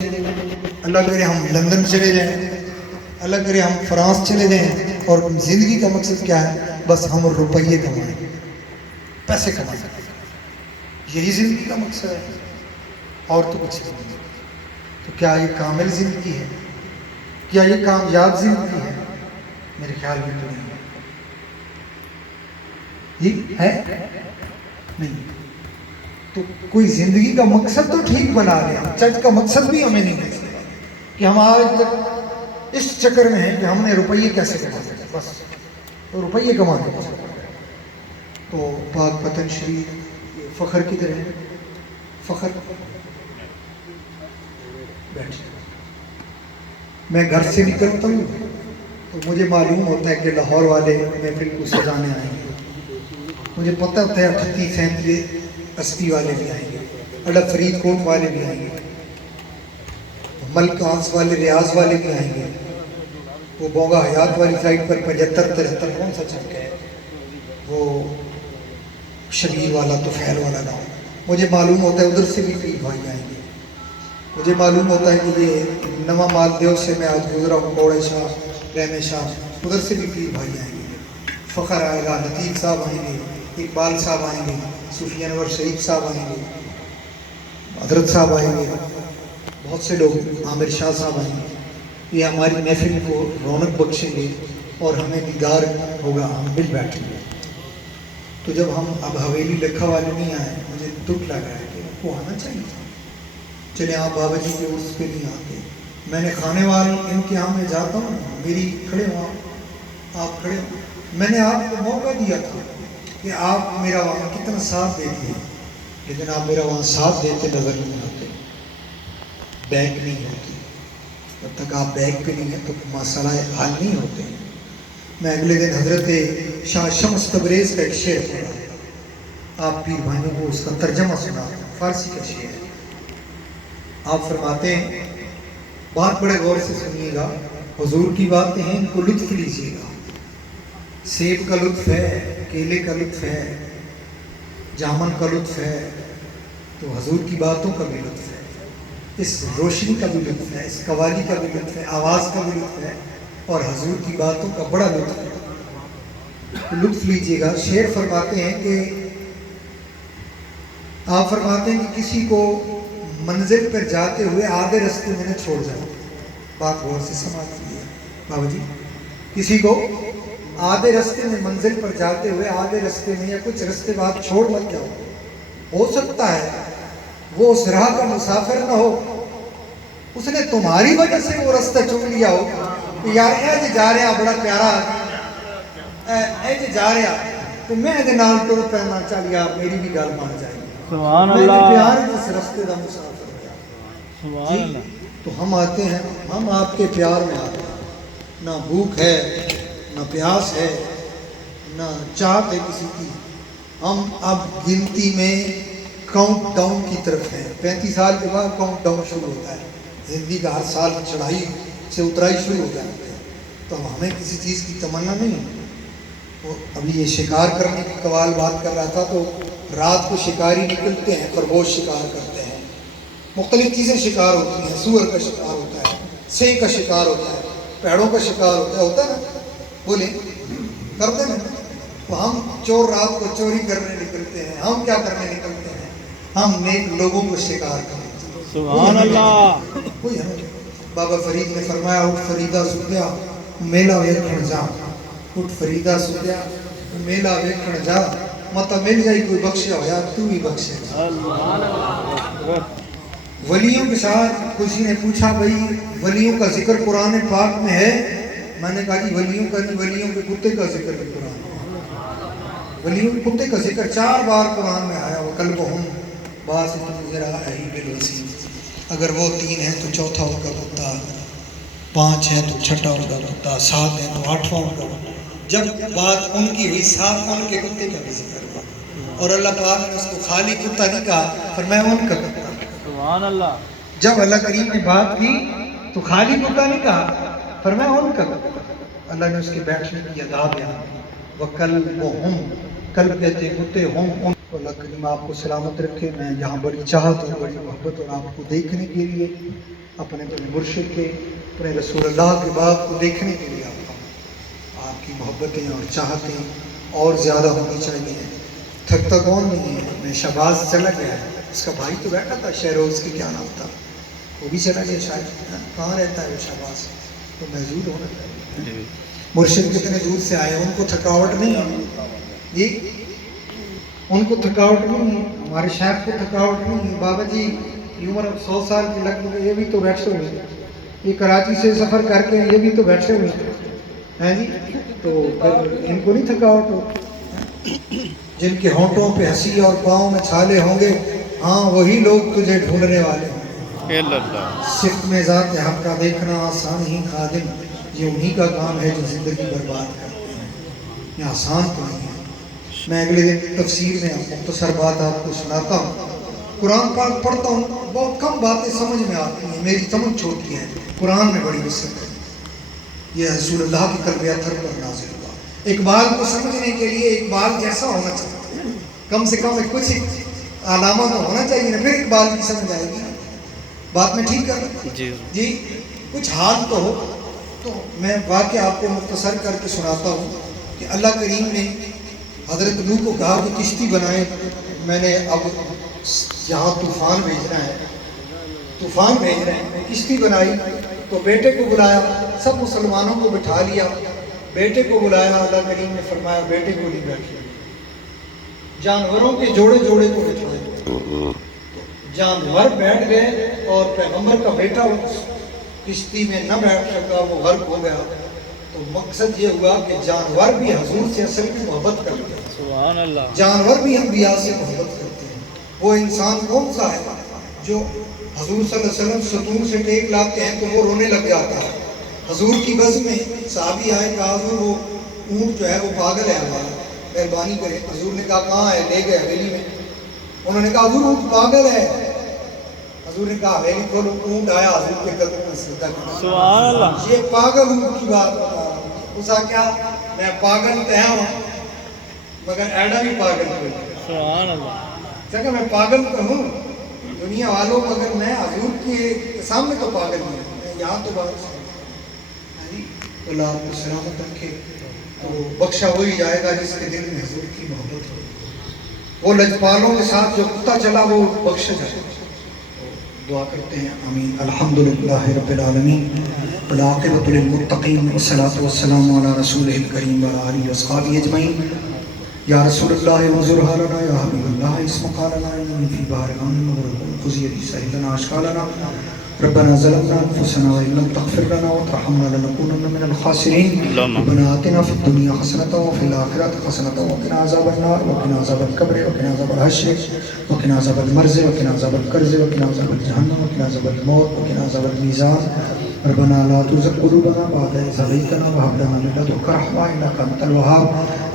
اللہ کرے ہم لندن چلے جائیں، اللہ کرے ہم فرانس چلے جائیں، اور زندگی کا مقصد کیا ہے؟ بس ہم روپیے کمائیں، پیسے کمائیں، یہی زندگی کا مقصد ہے اور تو کچھ نہیں۔ تو کیا یہ کامل زندگی ہے؟ کیا یہ کامیاب زندگی ہے؟ میرے خیال میں تو نہیں یہ ہے، نہیں۔ تو کوئی زندگی کا مقصد تو ٹھیک بنا لیں، چرچ کا مقصد بھی ہمیں نہیں دے سکتا کہ ہم آج تک اس چکر میں ہیں کہ ہم نے روپیے کیسے کمانے، بس تو روپیے کمانے کے چکر میں۔ تو پاک وطن شریف یہ فخر کدھر ہے؟ فخر بیٹھے، میں گھر سے نکلتا ہوں تو مجھے معلوم ہوتا ہے کہ لاہور والے محفل کو سجانے آئیں گے، مجھے پتہ ہوتا ہے 38 37 80 والے بھی آئیں گے، اڈا فرید کوٹ والے بھی آئیں گے، ملک آنس والے ریاض والے بھی آئیں گے، وہ بوگا حیات والی سائڈ پر 75 73 کون سا چمک ہے، وہ شبیر والا طفیل والا گاؤں، مجھے معلوم ہوتا ہے ادھر سے بھی کئی بھائی آئیں گے، مجھے معلوم ہوتا ہے کہ یہ نواں مالدیو سے میں آج گزرا ہوں، کوڑے شاہ رحمِ شاہ، ادھر سے بھی کئی بھائی آئیں گے، فخر آئے گا، لطیف صاحب آئیں گے، اقبال صاحب آئیں گے، صوفی انور شریف صاحب آئیں گے، حضرت صاحب آئیں گے، بہت سے لوگ، عامر شاہ صاحب آئیں گے، یہ ہماری محفل کو رونق بخشیں گے اور ہمیں دیدار ہوگا، ہم مل بیٹھیں گے۔ تو جب ہم اب حویلی لکھا والے نہیں آئے، مجھے دکھ لگ رہا ہے کہ ان کو آنا چاہیے تھا، چلے آپ بابا جی کے عرس پہ نہیں آتے، میں نے کھانے والے ان کے یہاں میں جاتا ہوں، میری کھڑے ہوں آپ کھڑے ہوں، میں نے آپ کو موقع دیا تھا کہ آپ میرا وہاں کتنا ساتھ دیتے ہیں، لیکن آپ میرا وہاں ساتھ دیتے نظر نہیں آتے، بیک نہیں ہوتی، جب تک آپ بیک پہ نہیں ہیں تو مسئلہ حل نہیں ہوتے۔ میں اگلے دن حضرت شاہ شمس تبریز کا ایک شعر پڑھا، آپ پیر بھائیوں کو اس کا ترجمہ سنا، فارسی کا شعر ہے۔ آپ فرماتے ہیں، بات بڑے غور سے سنیے گا، حضور کی باتیں ہیں ان کو لطف لیجیے گا، سیب کا لطف ہے، کیلے کا لطف ہے، جامن کا لطف ہے، تو حضور کی باتوں کا بھی لطف ہے، اس روشنی کا بھی لطف ہے، اس قوالی کا بھی لطف ہے، آواز کا بھی لطف ہے، اور حضور کی باتوں کا بڑا لطف ہے، لطف لیجیے گا۔ شعر فرماتے ہیں کہ آپ فرماتے ہیں کہ کسی کو منزل پر جاتے ہوئے آدھے رستے میں نہ چھوڑ جاؤ، بات غور سے سمجھ لیجیے بابا جی، کسی کو آدھے رستے میں منزل پر جاتے ہوئے آدھے رستے میں یا کچھ رستے بعد چھوڑ مت جاؤ، ہو سکتا ہے وہ اس راہ کا مسافر نہ ہو، اس نے تمہاری وجہ سے وہ رستہ چن لیا ہو کہ یار اے جی جا رہا بڑا پیارا، اے جی جا رہا تو میں دے نال ٹر پینا، چل یار میری بھی گل مان جائے، سبحان میں اللہ، پیار جس رستے کا مسافر ہوا سبحان جی۔ اللہ۔ تو ہم آتے ہیں، ہم آپ کے پیار میں آتے ہیں، نہ بھوک ہے نہ پیاس ہے نہ چاہت ہے کسی کی، ہم اب گنتی میں کاؤنٹ ڈاؤن کی طرف ہیں، 35 سال کے بعد کاؤنٹ ڈاؤن شروع ہوتا ہے، زندگی کا ہر سال چڑھائی سے اترائی شروع ہو جاتی ہے، تو ہمیں کسی چیز کی تمنا نہیں ہے۔ وہ ابھی یہ شکار کرنے کی قوال بات کر رہا تھا، تو رات کو شکاری نکلتے ہیں، خرگوش شکار کرتے ہیں، مختلف چیزیں شکار ہوتی ہیں، سور کا شکار ہوتا ہے، سینگ کا شکار ہوتا ہے، پیڑوں کا شکار ہوتا ہے نا، بولیں کرتے ہیں نا۔ تو ہم چور رات کو چوری کرنے نکلتے ہیں، ہم کیا کرنے نکلتے ہیں؟ ہم نیک لوگوں کو شکار کرتے ہیں، سبحان اللہ۔ کوئی ہمیں بابا فرید نے فرمایا، اٹھ فریدہ سدیا میلہ ویکھن جا، اٹھ فریدہ سدیا میلہ ویکھن جا، متا مل جائی کوئی بخشیا ہویا تو بھی بخشے جا۔ ولیوں کے ساتھ کسی نے پوچھا بھئی ولیوں کا ذکر قرآن پاک میں ہے؟ میں نے کہا جی ولیوں کا نہیں، ولیوں کے کتے کا ذکر بھی قرآن میں ہے، ولیوں کے کتے کا ذکر 4 بار قرآن میں آیا، وَقَلْبُهُمْ بَاسِطٌ ذِرَاعَیْہِ بِالْوَصِیدِ، اگر وہ 3 ہیں تو چوتھا ان کا کتا، 5 ہیں تو چھٹا ان کا کتا، 7 ہیں تو 8واں ان کا کتا۔ جب بات ان کی ہوئی 7 ان کے کتے کا بھی ذکر ہوا، اور اللہ پاک نے اس کو خالی کتا نہیں کہا، فرمایا ان کا کتا۔ سبحان اللہ۔ جب اللہ کریم نے بات کی تو خالی کتا نہیں کہا، فرمایا ان کا کتا۔ اللہ نے اس کے بیٹھنے کی ادا بیان کی، وَقَلْبُهُمْ، قلب کہتے کتے، ہم ان کو۔ اللہ کریم آپ کو سلامت رکھے۔ میں یہاں بڑی چاہت اور بڑی محبت اور آپ کو دیکھنے کے لیے अपने मुर्शिद के, अपने रसूल अल्लाह के बाप को देखने के लिए आता हूँ। आपकी मोहब्बतें और चाहतें और ज़्यादा होनी चाहिए। थकता कौन नहीं है। मैं शहबाज चला गया है, उसका भाई तो बैठा था शहरोज की, क्या नाम था, वो भी चला गया शायद। कहाँ रहता है वो शहबाज, तो मौजूद होना चाहिए। मुर्शिद कितने दूर से आए, उनको थकावट नहीं है जी, उनको थकावट नहीं है। हमारे शेख को थकावट नहीं है। बाबा जी की उम्र 100 साल की लगभग, ये भी तो बैठे हुए हैं। ये कराची से सफ़र करके ये भी तो बैठे हुए हैं जी, तो फिर इनको नहीं थकावट हो। जिनके होंठों पे हंसी और पाँव में छाले होंगे, हाँ वही लोग तुझे ढूंढने वाले होंगे। सिर्फ में ज़ात हक़ का देखना आसान ही खादिम, ये उन्हीं का काम है जो ज़िंदगी बर्बाद करते हैं। ये आसान तो नहीं है। मैं अगले दिन तफसीर में मुख्तसर बात आपको सुनाता हूँ। कुरान पाक पढ़ता हूँ, बहुत कम बातें समझ में आती हैं, मेरी समझ छोटी है। कुरान में बड़ी वसअत है। ये रसूलुल्लाह की क़ल्ब अतहर पर नाज़िल हुआ। इकबाल को समझने के लिए इकबाल जैसा होना चाहिए, कम से कम कुछ अलामा तो होना चाहिए ना, फिर इकबाल की समझ आएगी। बात में ठीक कर जी, कुछ हाल तो हो। तो मैं वाक़या आपको मुख्तसर करके सुनाता हूँ कि अल्लाह करीम ने हज़रत नूह को कहा कि किश्ती बनाए, मैंने अब यहाँ तूफ़ान भेजना है, तूफ़ान भेज रहे हैं। किश्ती बनाई तो बेटे को बुलाया, सब मुसलमानों को बिठा लिया, बेटे को बुलाया। अल्लाह करीम ने फरमाया बेटे को नहीं बैठे, जानवरों के जोड़े जोड़े को बिठाए। जानवर बैठ गए और पैगंबर का बेटा किश्ती में न बैठ सका, वो गर्क हो गया। तो मकसद ये हुआ कि जानवर भी हजूर से असल में मोहब्बत करते हैं, सुभान अल्लाह। जानवर भी अंबिया से मोहब्बत करते हैं। वो इंसान कौन सा है जो हजूर सल्लल्लाहु अलैहि वसल्लम सतूर से टेक लाते हैं तो वो रोने लग जाता है। हजूर की बस में साहबी आए, कहा हजूर वो ऊँट जो है वो पागल है हमारा, मेहरबानी करें। हजूर ने कहा कहाँ है, ले गए हवेली में। उन्होंने कहा हजूर ऊँट पागल है। हजूर ने कहा हवेली खोलो, ऊँट आया, हजूर के कदम में सजदा किया। सुभान अल्लाह। ये पागल ऊँट की बात बता रहा हूँ। उसका क्या, मैं पागल तय हूँ मगर एडा भी पागल कोई। सुभान अल्लाह। जगह मैं पागल तो हूँ दुनिया वालों, मगर मैं हजूर के सामने तो पागल नहीं हूँ। यहाँ तो बात अल्लाह आपको सलामत रखे। तो बख्शा वही जाएगा जिसके दिल में हजूर की मोहब्बत हो। वो लजपालों के साथ जो कुत्ता चला वो बख्शा जाए। दुआ करते हैं आमीन। अल्हम्दुलिल्लाह रब्बिल आलमीन वल आक़िबतु लिल मुत्तक़ीन वस्सलातु वस्सलामु अला रसूलिल करीम व आलिहि वस्हबिहि अजमईन। या रसूलल्लाह वज़ुर हालना या हबीबल्लाह इस्मक़ालना फी बारगान खुज़ियति सहिलना अशकालना रब्बना ज़लमना अनफुसना व इन लम तग़फिर लना व तरहमना लनकूनन्न मिनल ख़ासिरीन। रब्बना आतिना फ़िद दुनिया हसनतन व फ़िल आख़िरति हसनतन व क़िना अज़ाबन नार व क़िना अज़ाबल क़ब्र व क़िना अज़ाबल हश्र व क़िना अज़ाबल मर्ज़ व क़िना अज़ाबल क़र्ज़ व क़िना अज़ाबल जहन्नम व क़िना अज़ाबल मौत व क़िना अज़ाबल मीज़ान। रब्बना ला तुज़िग़ क़ुलूबना बअद इज़ हदैतना व हब लना मिन लदुनका रहमा इन्नका अंतल वहाब।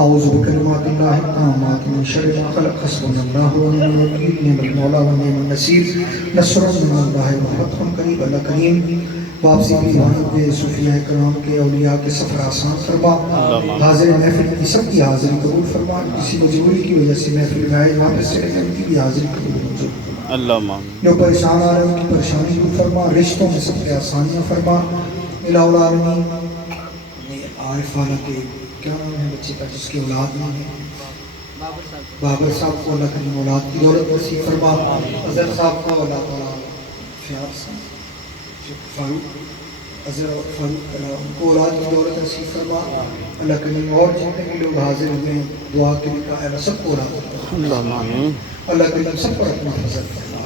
अऊज़ु बिकलिमातिल्लाहि ताम्माति मिन शर्रि मा ख़लक़। हस्बुनल्लाहु व निअमल वकील, निअमल मौला व निअमन नसीर। नस्रुन मिनल्लाहि व फ़त्हुन क़रीब। अल्लाह करीम वापसी भी भाइयों के, सूफिया कराम के, औलिया के सफ़र आसान फरमा। हाज़िर महफ़िल की सबकी हाज़िरी कबूल फरमा। किसी मजबूरी की वजह से महफ़िल में आए वापस चले गए, उनकी भी हाज़िरी कबूल मंजूर। जो परेशान आ रहे हैं उनकी परेशानी दूर फरमा। रिश्तों में सबके आसानियाँ फरमा। इलाहुल आलमीन आरिफ वाला के क्या नाम है बच्चे का जिसकी औलाद नहीं है, बाबर साहब को अल्लाह करीम औलाद की दौलत नसीब फरमा। अज़हर साहब को अल्लाह ताला फारूक अज़हर फारूक उनको औलाद की दौलत नसीब फरमा। अल्लाह करीम और जितने भी लोग हाजिर हुए हैं दुआ के लिए कहा सबको औलाद अल्लाह करीम सब पर अपना फजल फरमा।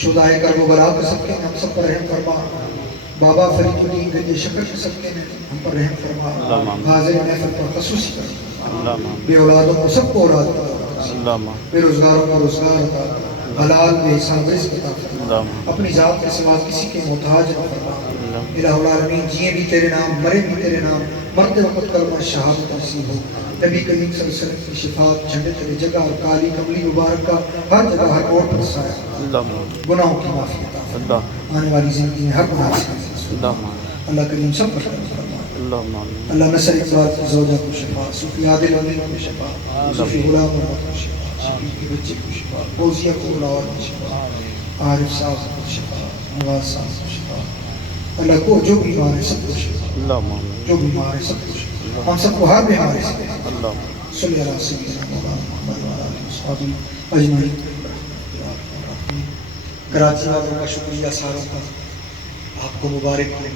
शुदाए कर वो बला कर सबके हम सब पर रहम फरमा। बाबा फरीदुद्दीन गंजे शक्र के सबके हम पर रहम फरमा। हाजिर महफिल पर खसूसी कर बे औलादों को सबको औलाद बेरोजगारों को रोजगार अता, हलाल बेहिसाब रिज़्क़ अता फरमा। अपनी ज़ात के सिवा किसी के मोहताज न फरमा। इलाहुल आलमीन जिए भी तेरे नाम, मरे भी तेरे नाम, मरते वक़्त कलमा शहादत नसीब हो। नबी करीम सल्लल्लाहु अलैहि वसल्लम की शिफात झंडे तेरे जगह और काली कमली मुबारक का हर जगह हर मोड़ पर साया। गुनाहों की माफ़ी अता फरमा। आने वाली ज़िंदगी में हर गुनाह से अल्लाह करीम सब पर अल्लाह नसर इकबाल की ज़ौजा को शिफा, सूफी आदिल अमीन को शिफा, सूफी गुलाम मोहम्मद को शिफा, शफीक के बच्चे को शिफा, फौजिया को बुलावा को शिफा, आरिफ साहब को शिफा, नवाज साहब को शिफा। اللہ کو جو بیمار ہے سب کو شفا، اللہ جو بیمار ہے سب کو شفا، ہم سب کو ہر بیماری سے اللہ صلی اللہ سیدنا مولانا محمد وعلی آلہ وصحبہ اجمعین۔ کراچی والوں کا شکریہ، ساروں کا، آپ کو مبارک ہو۔